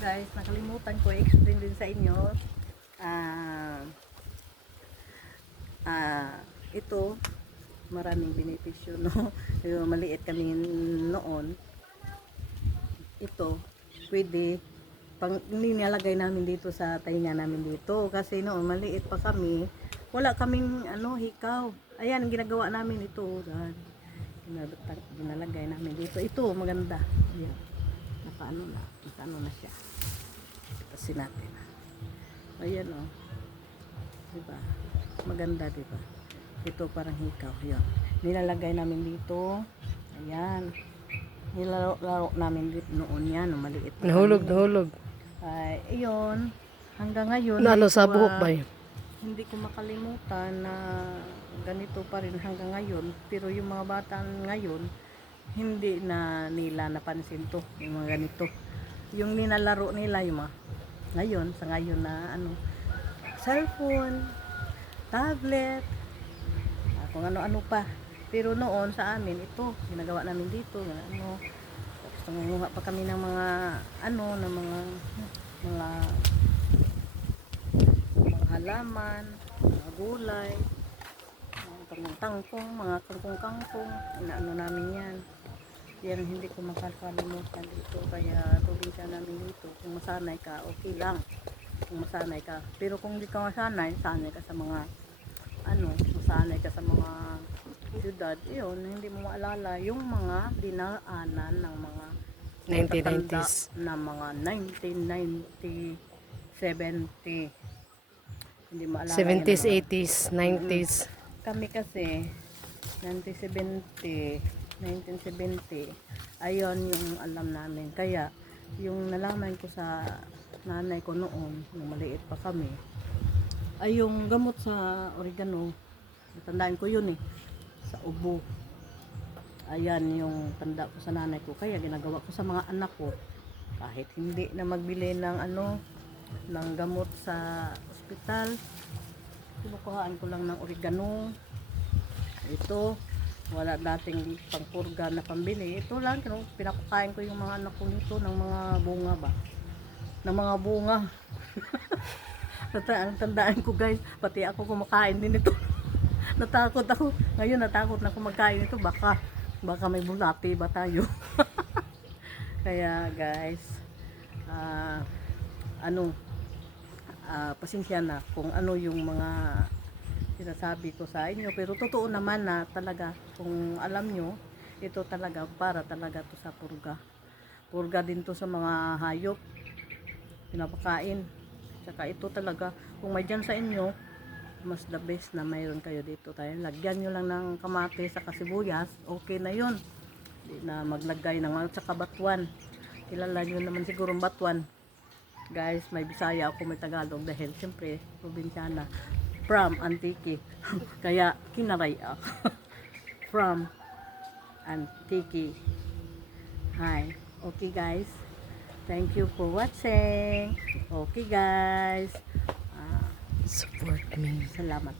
Guys, nakalimutan ko i-explain din sa inyo. Ah, ito maraming benepisyo, no? Yung maliit kami noon. Ito pwede pang nilalagay namin dito sa tainga namin dito kasi noon maliit pa kami, wala kaming hikaw. Ayan ang ginagawa namin ito. Ginalagay namin dito. Ito maganda. Ayan. Nakaano na siya. Tasin natin. Ayan oh. Diba? Maganda, diba? Ito parang hikaw. Ayan. Nilalagay namin dito. Ayan. Nilaro namin dito noon yan. Maliit pa Nahulog. ay, ayun, hanggang ngayon Nalo sa buhok ba yun? hindi ko makalimutan na ganito pa rin hanggang ngayon. Pero yung mga bata ngayon hindi na nila napansin to, yung mga ganito. Yung nilalaro nila yung mga ngayon na cellphone, tablet, kung ano-ano pa. Pero noon sa amin ito ginagawa namin dito, tapos nangunguha pa kami ng mga mga halaman, mga gulay, mga tangkong, mga kangkong, inaano namin yan. Yan hindi ko makakalimutan dito, kaya probinsya namin dito. Kung masanay ka, okay lang. Kung masanay ka. Pero kung hindi ka sanay ka sa mga masanay ka sa mga syudad, yun, hindi mo maalala yung mga dinaanan ng mga 1990s. na mga 1990, 70. Hindi maalala 70s, yan, 80s, 90s. kami kasi 1970 ayon yung alam namin. Kaya yung nalaman ko sa nanay ko noon nung maliit pa kami ay yung gamot sa oregano. Natandaan ko yun sa ubo. Ayan yung tanda ko sa nanay ko, kaya ginagawa ko sa mga anak ko kahit hindi na magbili ng ng gamot sa ospital. Kinukuhaan ko lang ng oregano. Ito wala dating pangpurga na pambili. Ito lang pinakukain ko yung mga anak ko nito ng mga bunga ba, ng mga bunga. Tandaan ko guys, pati ako kumakain din ito. Natakot ako ngayon, natakot na ako magkain ito, baka may bulati ba tayo. Kaya guys, pasensya na kung ano yung mga sinasabi ko sa inyo, pero totoo naman na talaga, kung alam nyo, ito talaga para talaga to sa purga din to sa mga hayop pinapakain. Saka ito talaga, kung may dyan sa inyo, mas the best na mayroon kayo dito. Lagyan nyo lang ng kamatis sa sibuyas, okay na yun. Hindi na maglagay ng saka batuan. Kilala nyo naman siguro batuan guys. May Bisaya ako, may Tagalog, dahil siyempre probinsyana from Antique. Kaya kinaray ako. From Antique. Hi. Okay guys, thank you for watching. Okay guys, Support me. salamat.